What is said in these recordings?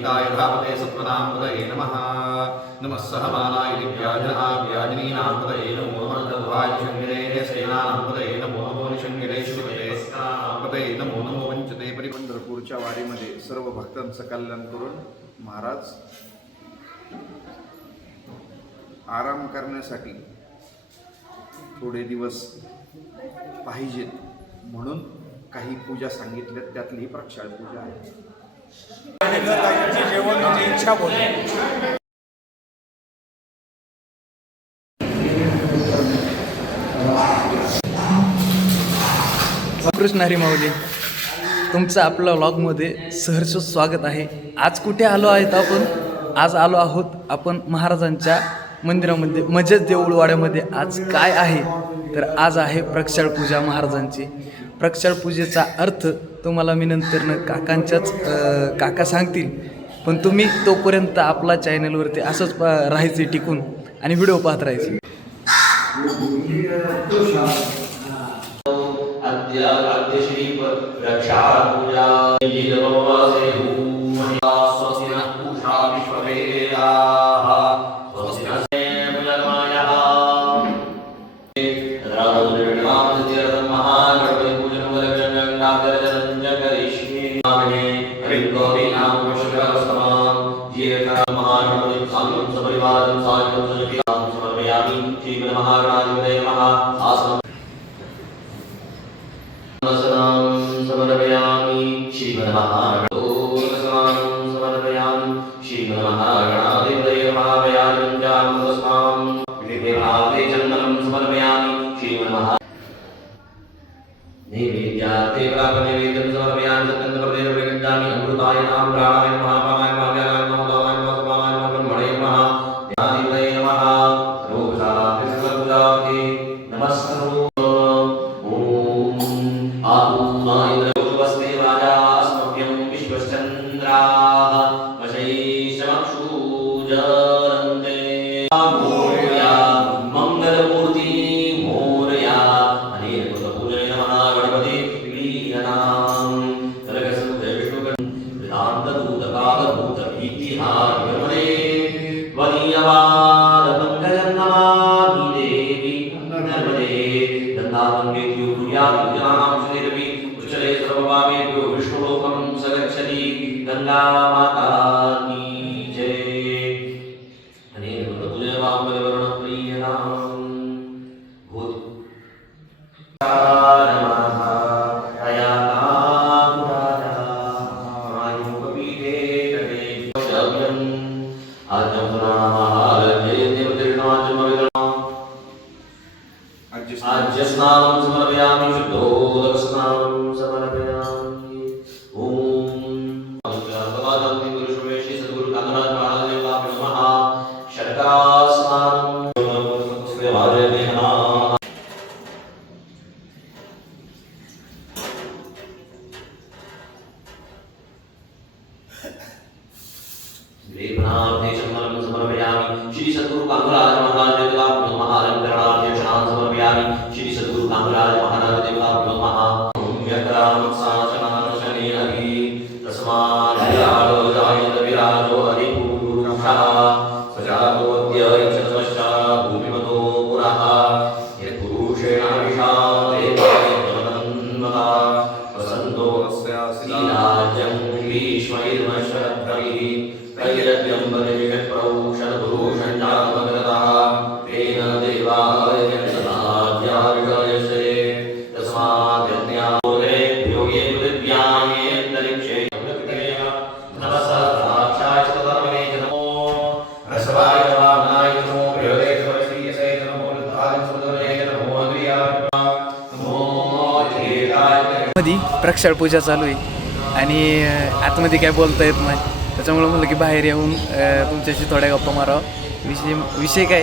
नीताय धावते सत्वनां पदये नमः नमः सहमानाय व्याजनीनां पदये नमो नमः शङ्गिरे सेनानां पदये नमो नमो निशङ्गिरे पदये नमो नमो वंचते पंढरपूरच्या वारीमध्ये सर्व भक्तांचं कल्याण करून महाराज आराम करण्यासाठी थोडे दिवस पाहिजेत म्हणून काही पूजा सांगितल्यात, त्यातली प्रक्षाळ पूजा आहे. इच्छा कृष्ण हरी माऊली, तुमचं आपल्या व्लॉगमध्ये सहर्ष स्वागत आहे. आज कुठे आलो आहेत आपण? आज आलो आहोत आपण महाराजांच्या मंदिरामध्ये, म्हणजेच देऊळवाड्यामध्ये. आज काय आहे तर आज आहे प्रक्षाळ पूजा महाराजांची. प्रक्षाळ पूजेचा अर्थ तुम्हाला मी नंतरनं काका सांगतील, पण तुम्ही तोपर्यंत आपला चॅनलवरती असंच राहायचे टिकून आणि व्हिडिओ पाहत राहायचे. प्रक्षाळ पूजा चालू आहे आणि आतमध्ये काय बोलता येत नाही, त्याच्यामुळं म्हणलं की बाहेर येऊन तुमच्याशी थोड्या गप्पा मारावं. विषय काय?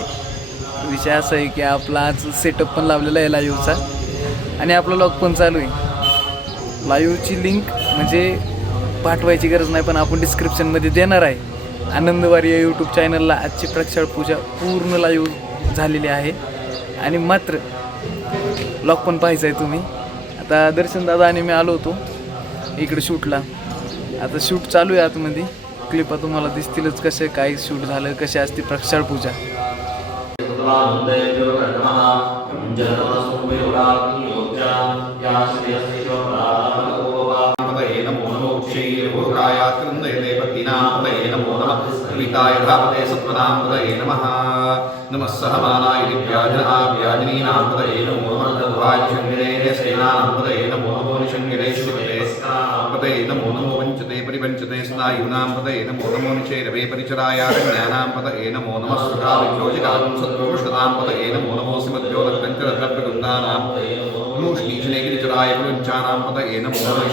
विषय असा आहे की आपला आज सेटअप पण लावलेला आहे लाईव्हचा आणि आपला लॉग पण चालू आहे. लाईव्हची लिंक म्हणजे पाठवायची गरज नाही, पण आपण डिस्क्रिप्शनमध्ये देणार आहे. आनंदवारी या यूट्यूब चॅनलला आजची प्रक्षाळ पूजा पूर्ण लाईव्ह झालेली आहे आणि मात्र लॉग पण पाहायचा आहे तुम्ही. आता दर्शन दादा आणि मी आलो होतो इकडे शूटला. आता शूट चालू आहे आतमध्ये क्लिपा तुम्हाला दिसतीलच कसे काय शूट झालं, कशी असते प्रक्षाळ पूजा. नमो नमो क्षीरभूकायात्कृन्दयते पत्नीनापतये नमो नमः कविताय धापते सत्त्वनापतये नमः नमः सहमानाय दिव्याजनाव्याजिनीनापतये नमो नमः गर्भाज्यङ्गिरे सेनानापतये नमो नमो निषङ्गिरे श्रीपते पतये नमो नमो वञ्चते परिवञ्चते स्नायूनापतये नमो नमो निचेरवे परिचरायारण्यानापतये नमो नमः सुखावियोजिकां सत्पुरुषतापतये नमो नमो सिमद्योदकञ्चरद्रव्यगुन्दानां नूष्णीशनेगिरिचराय कुलञ्चानां पतये नमो नमः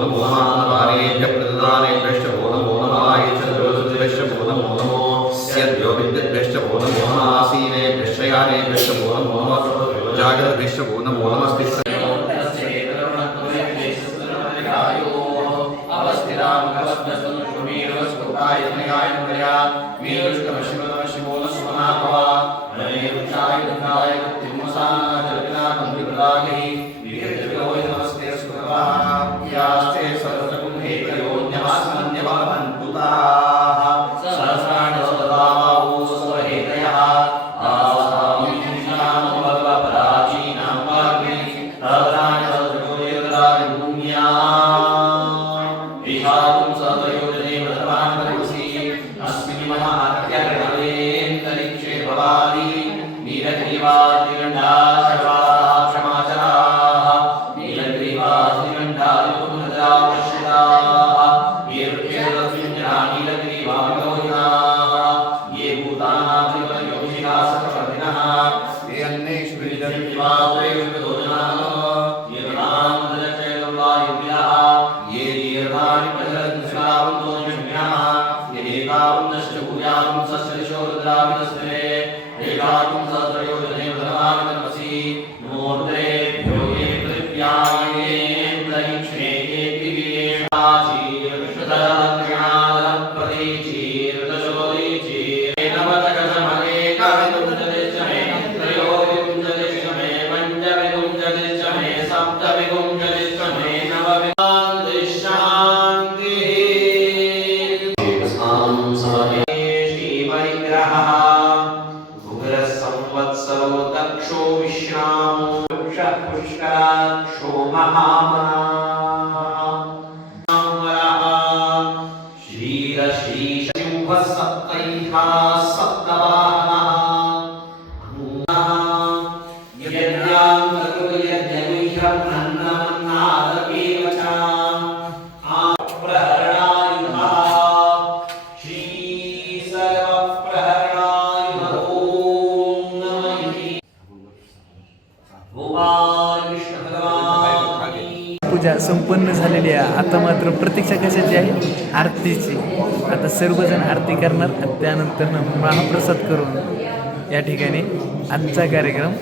नमो महानवानेभ्यः प्रददानेभ्यश्च भो नमो नमायेभ्यश्च भो नमो नमो स्यद्यो विद्युद्भ्यश्च भो नमो नमः आसीनेभ्यश्च यानेभ्यश्च भो नमो नमः जागृतभ्यश्च भो नमो नमस्तिष्ठ पूजा संपन्न झालेली आहे. आता मात्र प्रतीक्षा कशाची आहे? आरतीची. आता सर्वजण आरती करणार आणि त्यानंतर महाप्रसाद करून या ठिकाणी आजचा कार्यक्रम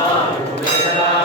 Maru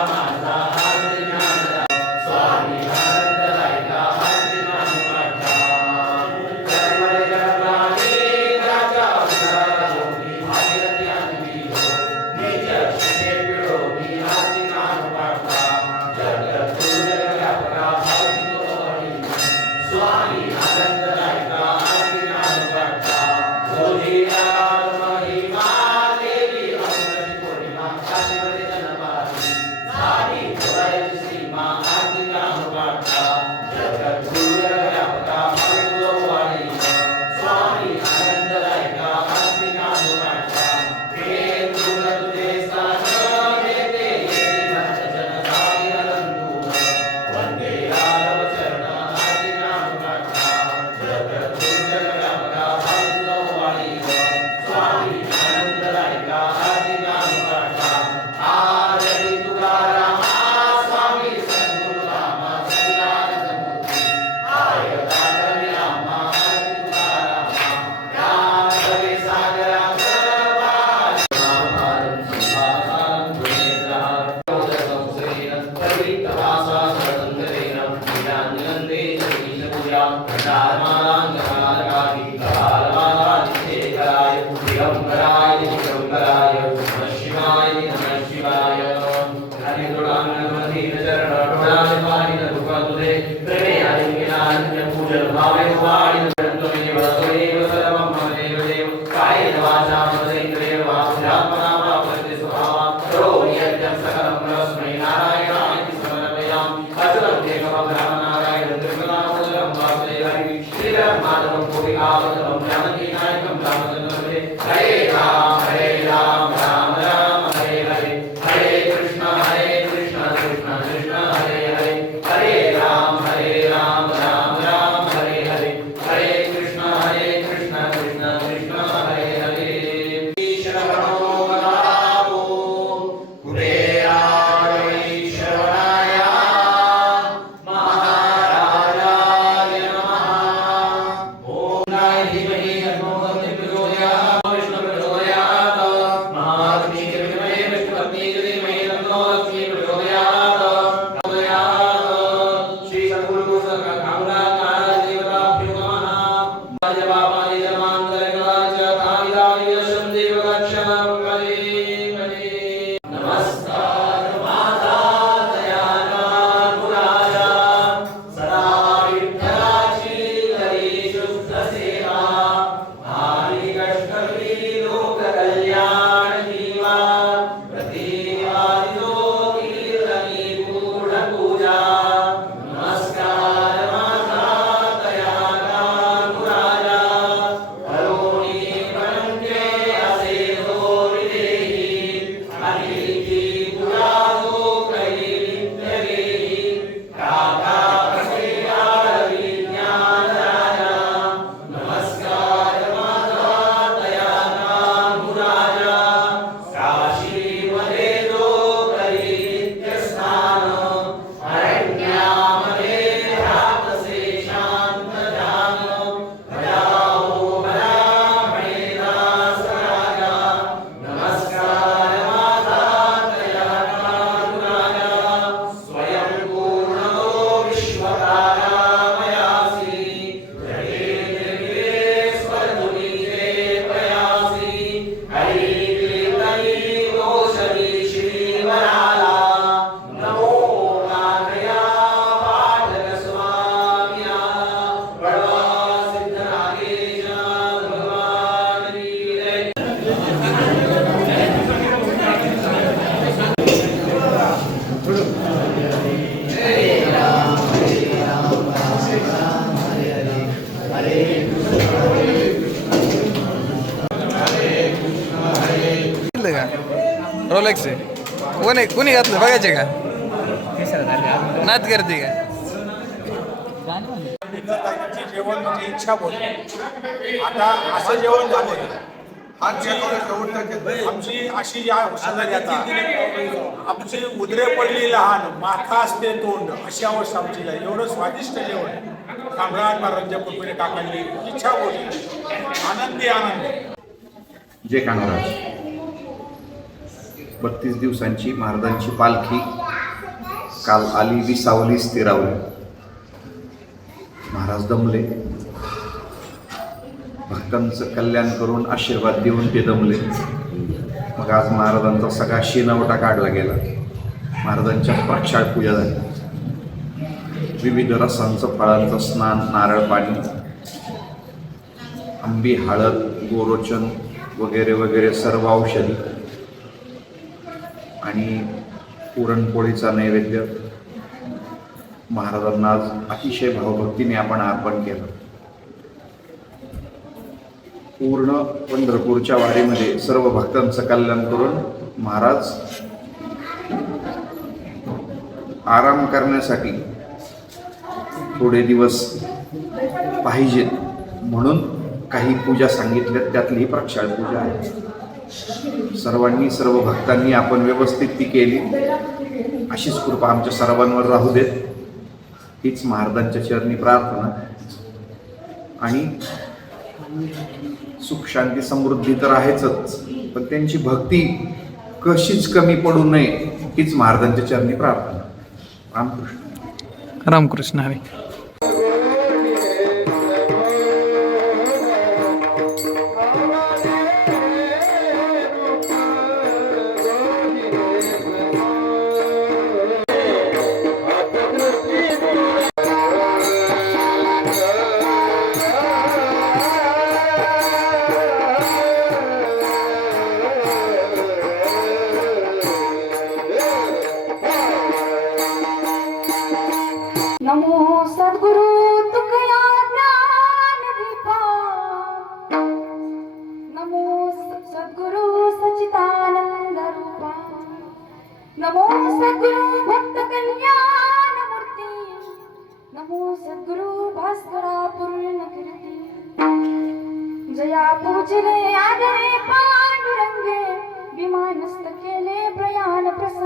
सर्वं जानकीनायकं रामचन्द्रं हरे राम राम राम हरे हरे हरे कृष्ण कृष्ण कृष्ण हरे हरे हरे राम राम राम हरे हरे हरे कृष्ण कृष्ण कृष्ण हरे हरे शरणो वदामो कुबेराय शरणाय महाराजाय नमः ओम नाय धीमहि तन्नो प्रचोदयात् विष्णु प्रचोदयात् महालक्ष्मी विद्महे विष्णुपत्नी धीमहि तन्नो लक्ष्मी प्रचोदयात् श्री सद्गुरु कामराज महाराज देवताभ्यो नमः जपापानि जन्मान्तरकाच कामिदानि दशं देवलक्षणं कले कले नमस्कार माता दयानामुराया सदा विठ्ठलाची करी शुद्ध सेवा भारी कष्टकरी लोककल्याण जीवा प्रतिवादितो कीर्तनी पूर्ण पूजा नमस्कार माता दयानामुराया करोमि प्रणम्ये असे दोरिदेहि अनीति पुरादो कैलित्यगेहि काकाप्रसेयारविज्ञानराजा नमस्कार माता दयानामुराजा काशीमध्ये जो कैलित्यस्नान अरण्यामध्ये ध्यातसे शान्तजान भजाहो भरामणेदासराजा नमस्कार माता दयानामुराजा स्वयं पूर्णो विश्वतारामयासि जगे जगे स्वरधुनीते प्रयासि हरिकीर्तनी घोषणी श्रीवराला नमो नाथया पाठक स्वामिया बडवा सिद्धनागेश भगवान की जय घातलं का रोलेक्स आहे कोणी घातलं बघायचे का नात करते का ताईंची जेवण म्हणजे इच्छा बोलते. आता असं जेवण झालं आमची अशी या औषधं घेतात आमची उदरे पडली लहान माथा असते तोंड अशी अवस्था आमची आहे. एवढं स्वादिष्ट जेवण कामराज महाराजांच्या कृपेने टाकायची इच्छा बोलली आनंदी आनंद. जे कांगराज 32 दिवसांची महाराजांची पालखी काल आली विसावली स्थिरावली. महाराज दमले, भक्तांचं कल्याण करून आशीर्वाद देऊन ते दमले. मग आज महाराजांचा सगळा शेणावटा काढला गेला. महाराजांच्या प्रक्षाळ पूजा झाली. विविध रसांचं फळांचं स्नान, नारळ पाणी, आंबी, हळद, गोरोचन वगैरे वगैरे सर्व औषधी आणि पुरणपोळीचा नैवेद्य महाराजांना आज अतिशय भावभक्तीने आपण अर्पण केलं. पूर्ण पंढरपूरच्या वारीमध्ये सर्व भक्तांचं कल्याण करून महाराज आराम करण्यासाठी थोडे दिवस पाहिजेत म्हणून काही पूजा सांगितल्यात. त्यातली ही प्रक्षाळ पूजा आहे. सर्वांनी, सर्व भक्तांनी आपण व्यवस्थित ती केली. अशीच कृपा आमच्या सर्वांवर राहू देत, हीच महाराजांच्या चरणी प्रार्थना. आणि सुख शांती समृद्धी तर आहेच, पण त्यांची भक्ती कशीच कमी पडू नये हीच महाराजांच्या चरणी प्रार्थना. रामकृष्ण रामकृष्ण हरी. नमो सद्गुरु भक्त कल्याण मूर्ती, नमो सद्गुरु भास्करा पूर्ण कीर्ती. जया पूजले आदरे पांडुरंगे, विमानस्थ केले प्रयाण प्रसंग.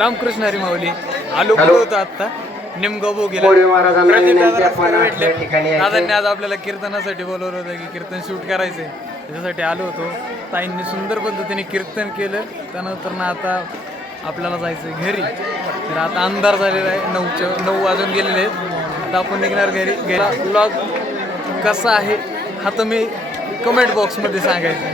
रामकृष्ण हरी माऊली. आलो कुठं होतो आता निमगाव बोगीला. मोरे महाराजांना विनंती आपण भेटले. या ठिकाणी यायचं. दादांनी आज आपल्याला कीर्तनासाठी बोलवलं होतं की कीर्तन शूट करायचंय, त्याच्यासाठी आलो होतो. ताईंनी सुंदर पद्धतीने कीर्तन केलं. त्यानंतर ना आता आपल्याला जायचं घरी. तर आता अंधार झालेला आहे, 9 वाजून गेलेले आहेत. आता आपण निघणार घरी. ब्लॉग कसा आहे हा तुम्ही कमेंट बॉक्समध्ये सांगायचं.